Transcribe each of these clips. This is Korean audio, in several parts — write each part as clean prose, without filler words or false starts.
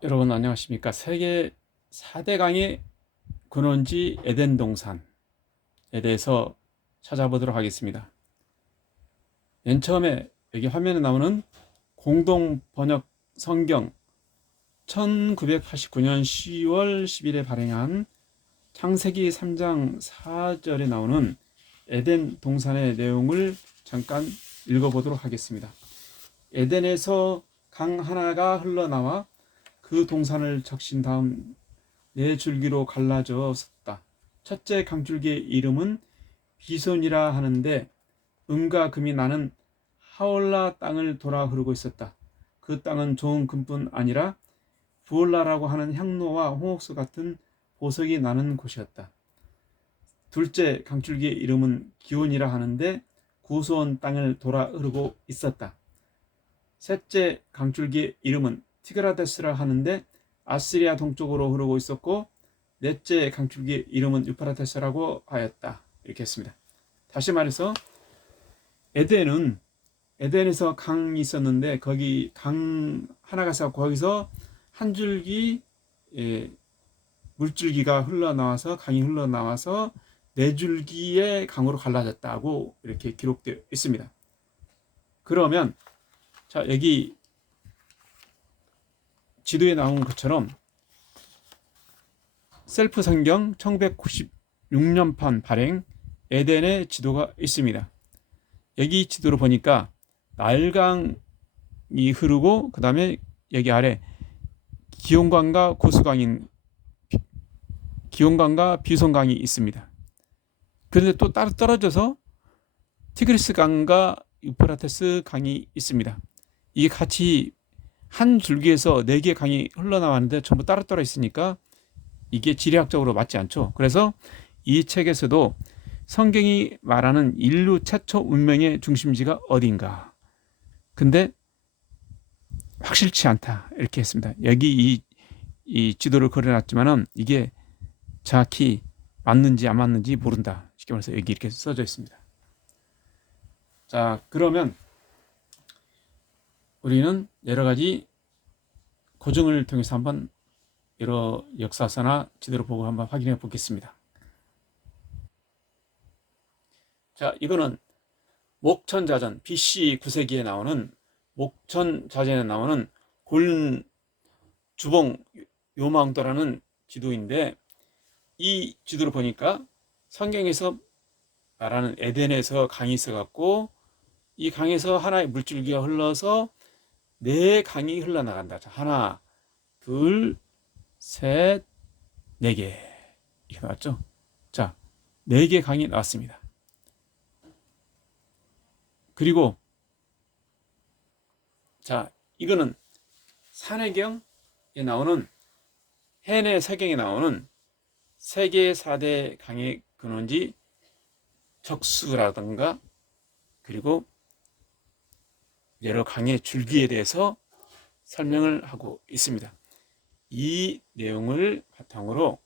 여러분 안녕하십니까? 세계 4대 강의 근원지 에덴 동산에 대해서 찾아보도록 하겠습니다. 맨 처음에 여기 화면에 나오는 공동 번역 성경 1989년 10월 10일에 발행한 창세기 3장 4절에 나오는 에덴 동산의 내용을 잠깐 읽어보도록 하겠습니다. 에덴에서 강 하나가 흘러나와 그 동산을 적신 다음 네 줄기로 갈라져 섰다. 첫째 강줄기의 이름은 비손이라 하는데 은과 금이 나는 하올라 땅을 돌아 흐르고 있었다. 그 땅은 좋은 금뿐 아니라 부올라라고 하는 향로와 홍옥수 같은 보석이 나는 곳이었다. 둘째 강줄기의 이름은 기온이라 하는데 고소한 땅을 돌아 흐르고 있었다. 셋째 강줄기의 이름은 티그라데스라 하는데 아시리아 동쪽으로 흐르고 있었고, 넷째 강줄기의 이름은 유프라테스라고 하였다. 이렇게 했습니다. 다시 말해서 에덴에서 강이 있었는데 거기 강 하나가 있었고 거기서 한 줄기 물줄기가 흘러나와서 강이 흘러나와서 네 줄기의 강으로 갈라졌다고 이렇게 기록되어 있습니다. 그러면 자, 여기 지도에 나온 것처럼 셀프 성경 1996년판 발행 에덴의 지도가 있습니다. 여기 지도를 보니까 나일강이 흐르고 그 다음에 여기 아래 기온강과 기온강과 비손강이 있습니다. 그런데 또 따로 떨어져서 티그리스 강과 유프라테스 강이 있습니다. 이게 같이 한 줄기에서 4개의 강이 흘러나왔는데 전부 따로따로 있으니까 이게 지리학적으로 맞지 않죠. 그래서 이 책에서도 성경이 말하는 인류 최초 문명의 중심지가 어딘가, 근데 확실치 않다 이렇게 했습니다. 여기 이 지도를 그려놨지만은 이게 정확히 맞는지 안 맞는지 모른다. 쉽게 말해서 여기 이렇게 써져 있습니다. 자, 그러면 우리는 여러 가지 고증을 통해서 한번 여러 역사서나 지도를 보고 한번 확인해 보겠습니다. 자, 이거는 목천자전 BC 9세기에 나오는 목천자전에 나오는 골 주봉 요망도라는 지도인데, 이 지도를 보니까 성경에서 말하는 에덴에서 강이 있어갖고 이 강에서 하나의 물줄기가 흘러서 4강이 흘러나간다. 자, 하나, 둘, 셋, 4개 이렇게 나왔죠. 자, 4개 강이 나왔습니다. 그리고 자, 이거는 산해경에 나오는 해내 서경에 나오는 세계 4대 강의 근원지 적수라든가 그리고 여러 강의 줄기에 대해서 설명을 하고 있습니다. 이 내용을 바탕으로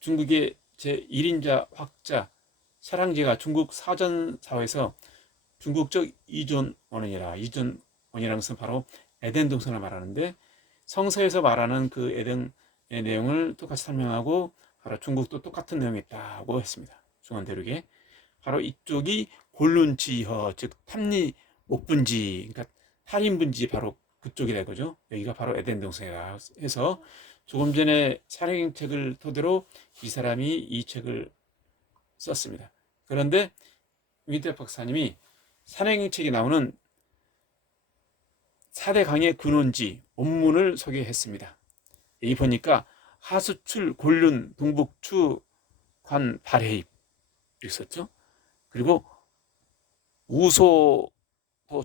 중국의 제1인자 학자 사랑제가 중국 사전사회에서 중국적 이존원이라, 이존원이라는 것은 바로 에덴 동산을 말하는데, 성서에서 말하는 그 에덴의 내용을 똑같이 설명하고 바로 중국도 똑같은 내용이 있다고 했습니다. 중원대륙에 바로 이쪽이 골룬지허, 즉 탐리 목분지, 그러니까 탈인분지, 바로 그쪽이라 이거죠. 여기가 바로 에덴 동산이라 해서 조금 전에 산해경 책을 토대로 이 사람이 이 책을 썼습니다. 그런데 위대 박사님이 산해경 책에 나오는 4대 강의 근원지 원문을 소개했습니다. 여기 보니까 하수출 골륜 동북추 관 발해입 이렇게 썼죠. 그리고 우소도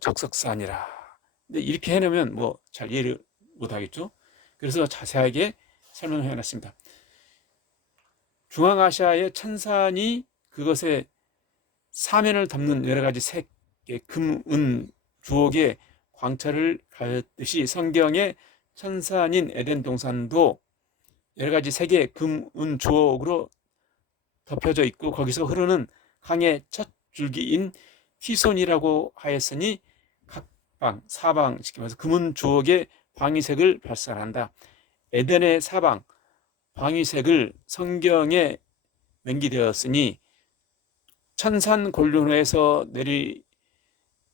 적석산이라. 근데 이렇게 해놓으면 뭐 잘 이해를 못하겠죠. 그래서 자세하게 설명해 놨습니다. 중앙아시아의 천산이 그것의 사면을 담는 여러 가지 색, 금, 은, 주옥의 광철을 가졌듯이 성경의 천산인 에덴 동산도 여러 가지 색의 금, 은, 주옥으로 덮여져 있고 거기서 흐르는 강의 첫 줄기인 티손이라고 하였으니 각방, 사방, 쉽게 말해서 금은 주옥의 방위색을 발산한다. 에덴의 사방, 방위색을 성경에 명기되었으니 천산곤륜에서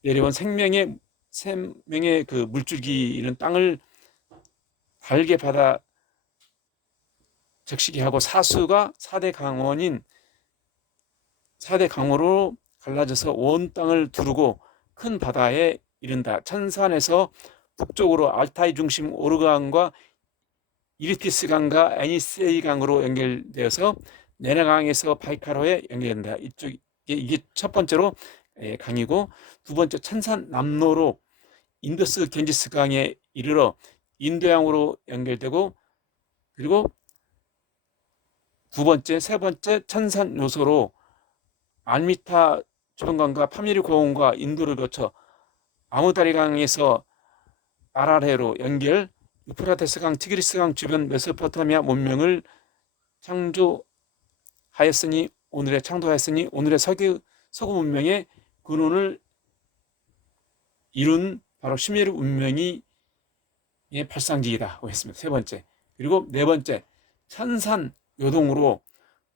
내려온 생명의 그 물줄기는 땅을 달게 받아 적시게 하고 사수가 4대 강으로 갈라져서 온 땅을 두르고 큰 바다에 이른다. 천산에서 북쪽으로 알타이 중심 오르강과 이리티스 강과 에니세이 강으로 연결되어서 네나강에서 바이카로에 연결된다. 이게 첫 번째로 강이고, 두 번째 천산 남로로 인더스 겐지스 강에 이르러 인도양으로 연결되고, 그리고 세 번째 천산 요소로 알미타 주변강과 파미리 고원과 인도를 거쳐 아무다리 강에서 아라레로 연결, 유프라테스 강, 티그리스 강 주변 메소포타미아 문명을 창조하였으니 오늘의 서구 문명의 근원을 이룬 바로 슈메르 문명이 발상지이다고 했습니다. 세 번째. 그리고 네 번째, 천산 요동으로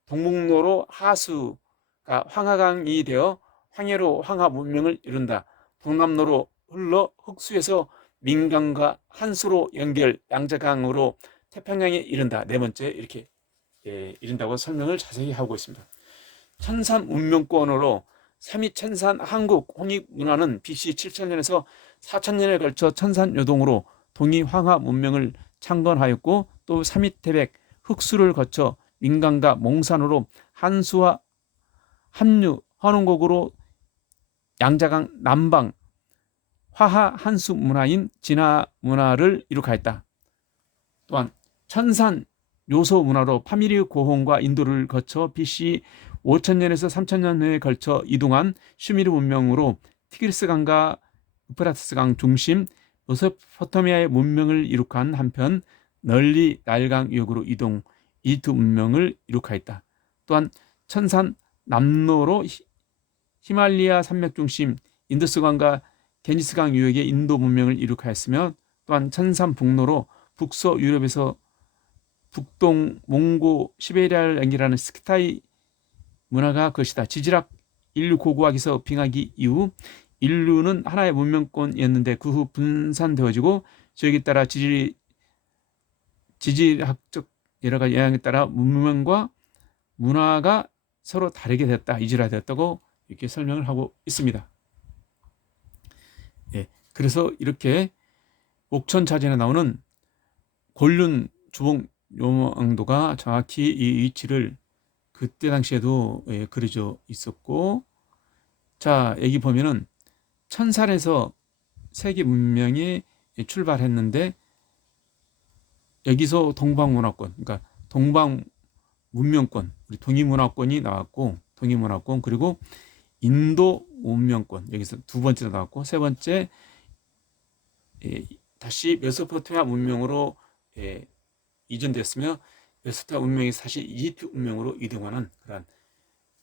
동북로로 하수가 황하강이 되어 황해로 황하 문명을 이룬다. 동남로로 흘러 흑수에서 민강과 한수로 연결 양자강으로 태평양에 이른다. 네 번째, 이렇게 이른다고 설명을 자세히 하고 있습니다. 천산 문명권으로 삼위천산 한국 홍익 문화는 BC 7000년에서 4000년에 걸쳐 천산 요동으로 동이황하 문명을 창건하였고, 또 삼위태백 흑수를 거쳐 민강과 몽산으로 한수와 함류 헌원곡으로 양자강 남방 화하 한수 문화인 진화 문화를 이룩하였다. 또한 천산 요소 문화로 파미리 고홍과 인도를 거쳐 BC 5000년에서 3000년에 걸쳐 이동한 슈미르 문명으로 티그리스 강과 유프라테스 강 중심 메소포타미아의 문명을 이룩한 한편 널리 나일강 유역으로 이동 이 두 문명을 이룩하였다. 또한 천산 남로로 히말리아 산맥 중심 인더스강과 겐지스강 유역의 인도 문명을 이룩하였으며, 또한 천산 북로로 북서 유럽에서 북동 몽고 시베리아를 연결하는 스키타이 문화가 것이다. 지질학 인류 고고학에서 빙하기 이후 인류는 하나의 문명권이었는데 그 후 분산되어지고 지역에 따라 지질학적 여러 가지 영향에 따라 문명과 문화가 서로 다르게 됐다, 이질화되었다고 이렇게 설명을 하고 있습니다. 그래서 이렇게 옥천자전에 나오는 곤륜 주봉 요망도가 정확히 이 위치를 그때 당시에도 그려져 있었고, 자, 여기 보면은 천산에서 세계 문명이 출발했는데 여기서 동방문화권, 그러니까 동방문명권, 우리 동이문화권이 나왔고, 동이문화권, 그리고 인도 문명권, 여기서 두 번째로 나왔고, 세 번째 다시 메소포타미아 문명으로 이전됐으며, 메소포타미아 문명이 사실 이집트 문명으로 이동하는 그런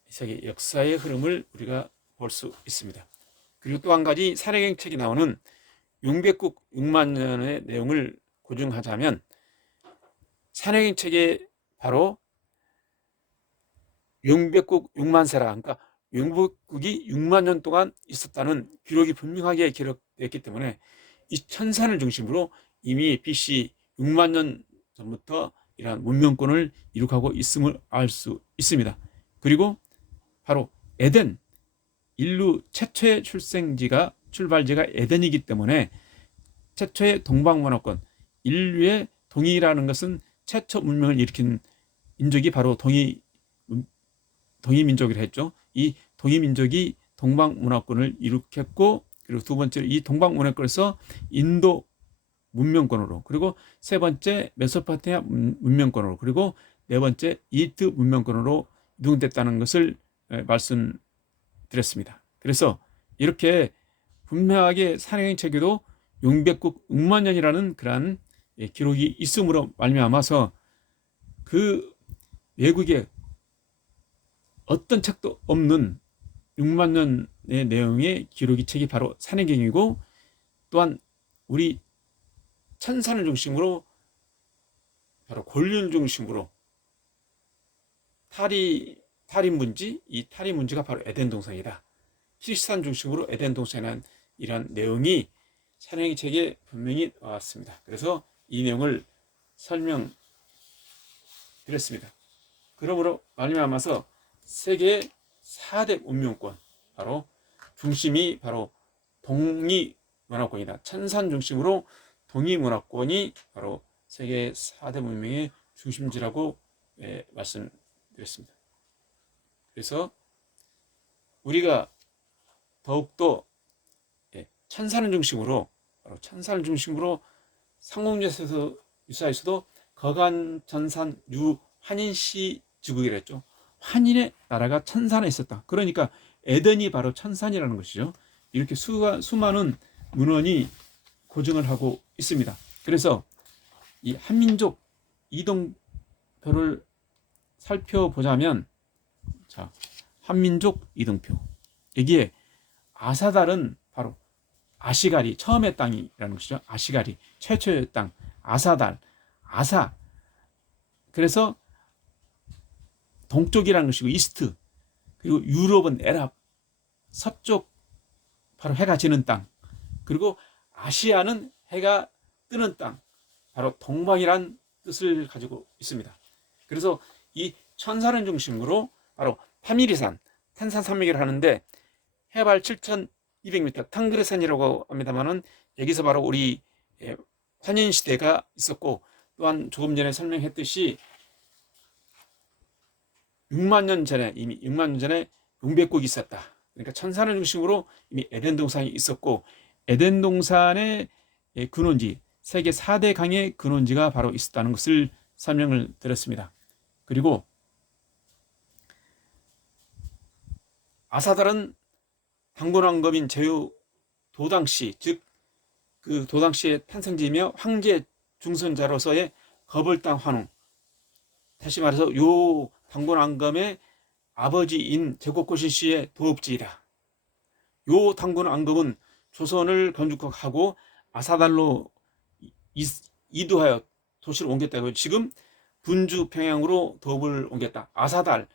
세계 역사의 흐름을 우리가 볼 수 있습니다. 그리고 또 한 가지 산해경책에 나오는 용백국 6만 년의 내용을 고증하자면, 산해경책에 바로 용백국 6만 세라, 그러니까 용백국이 6만 년 동안 있었다는 기록이 분명하게 기록됐기 때문에 이 천산을 중심으로 이미 BC 6만 년 전부터 이러한 문명권을 이룩하고 있음을 알 수 있습니다. 그리고 바로 에덴, 인류 최초의 출발지가 에덴이기 때문에 최초의 동방문화권, 인류의 동이라는 것은 최초 문명을 일으킨 민족이 바로 동이민족이라 했죠. 이 동이민족이 동방문화권을 일으켰고, 그리고 두 번째로 이 동방문화권에서 인도 문명권으로, 그리고 세 번째 메소포타미아 문명권으로, 그리고 네 번째 이집트 문명권으로 이동됐다는 것을 말씀드렸습니다. 그래서 이렇게 분명하게 산해경책에도 용백국 6만 년이라는 그러한 기록이 있음으로 말미암아서 그 외국에 어떤 책도 없는 6만 년의 내용의 기록이 책이 바로 산해경이고, 또한 우리 천산을 중심으로 바로 권륜 중심으로 탈이 이 탈이 문지가 바로 에덴 동산이다. 실시산 중심으로 에덴 동산이라는 이런 내용이 찬양의 책에 분명히 나왔습니다. 그래서 이 내용을 설명드렸습니다. 그러므로 말미암아서 세계 4대 문명권, 바로 중심이 바로 동이문화권이다. 천산 중심으로 동이문화권이 바로 세계 4대 문명의 중심지라고 말씀드렸습니다. 그래서 우리가 더욱더 천산을 중심으로, 바로 천산을 중심으로 삼국유사에서도 거간 전산 유 환인시 지국이라 했죠. 환인의 나라가 천산에 있었다. 그러니까 에덴이 바로 천산이라는 것이죠. 이렇게 수많은 문헌이 고증을 하고 있습니다. 그래서 이 한민족 이동표를 살펴보자면, 자, 한민족 이동표, 여기에 아사달은 바로 아시가리, 처음의 땅이라는 것이죠. 아시가리, 최초의 땅, 아사달, 아사. 그래서 동쪽이라는 것이고 이스트, 그리고 유럽은 에랍, 서쪽 바로 해가 지는 땅, 그리고 아시아는 해가 뜨는 땅, 바로 동방이란 뜻을 가지고 있습니다. 그래서 이 천산을 중심으로 바로 타미리산, 탄산산맥이라고 하는데 해발 7,200m 탕그르산이라고 합니다만은 여기서 바로 우리 환인시대가 있었고, 또한 조금 전에 설명했듯이 6만 년 전에, 이미 6만 년 전에 용백국이 있었다. 그러니까 천산을 중심으로 이미 에덴 동산이 있었고, 에덴 동산의 근원지, 세계 4대 강의 근원지가 바로 있었다는 것을 설명을 드렸습니다. 그리고 아사달은 당군왕검인 제후 도당시, 즉 그 도당시의 탄생지이며 황제 중선자로서의 거벌당 환웅, 다시 말해서 요 당군왕검의 아버지인 제국고신 씨의 도읍지이다. 요 당군왕검은 조선을 건국하고 아사달로 이두하여 도시를 옮겼다고. 지금 분주 평양으로 도읍을 옮겼다. 아사달은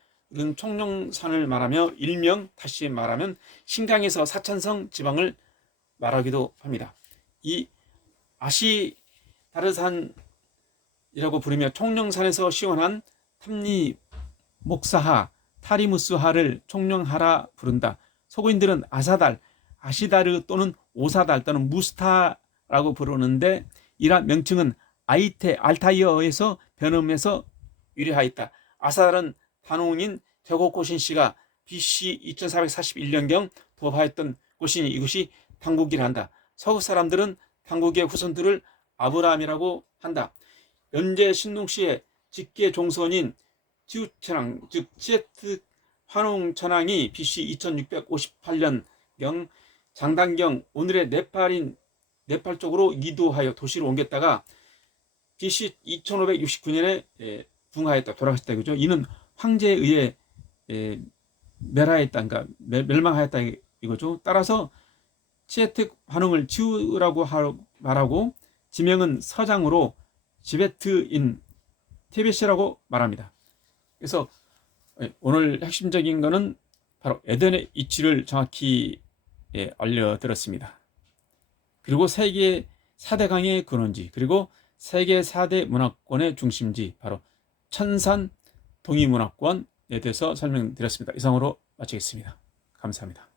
총령산을 말하며 일명 다시 말하면 신강에서 사천성 지방을 말하기도 합니다. 이 아시다르산이라고 부르며 총령산에서 시원한 탐리 목사하 타리무스하를 총령하라 부른다. 서구인들은 아사달, 아시다르 또는 오사달 또는 무스타라고 부르는데, 이러한 명칭은 아이테 알타이어에서 변음해서 유래하였다. 아사달은 단웅인 제국고신 씨가 BC 2441년경 도읍하였던 곳이니 이곳이 당국이라 한다. 서구 사람들은 당국의 후손들을 아브라함이라고 한다. 연제 신동시의 직계 종선인 지우천왕, 즉 치에트 환웅천왕이 BC 2658년경 장단경, 오늘의 네팔 쪽으로 이도하여 도시를 옮겼다가 BC 2569년에 붕하였다, 돌아가셨다, 그죠? 이는 황제에 의해 멸하였다, 그러니까 멸망하였다 이거죠. 따라서 치에트 환웅을 지우라고 말하고 지명은 서장으로 지베트인 티베시라고 말합니다. 그래서 오늘 핵심적인 것은 바로 에덴의 이치를 정확히 알려드렸습니다. 그리고 세계 4대 강의 근원지, 그리고 세계 4대 문화권의 중심지, 바로 천산 동이문화권에 대해서 설명드렸습니다. 이상으로 마치겠습니다. 감사합니다.